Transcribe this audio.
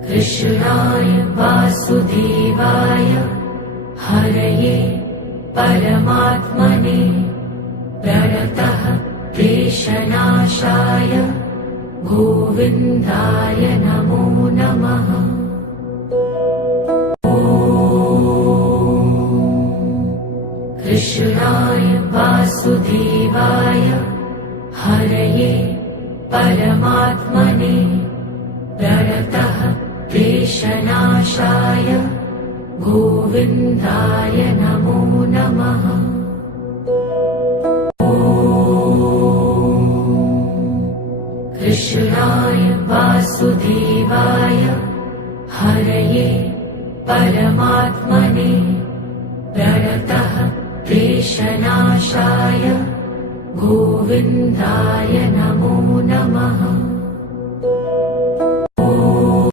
कृष्णाय वासुदेवाय हरये परमात्मने प्रणतः क्लेशनाशाय गोविन्दाय नमो नमः। कृष्णाय वासुदेवाय हरये परमात्मने प्रणतः क्लेशनाशाय गोविन्दाय नमो नमः। कृष्णाय वासुदेवाय हरये परमात्मने प्रणतः क्लेशनाशाय गोविन्दाय नमो नमः।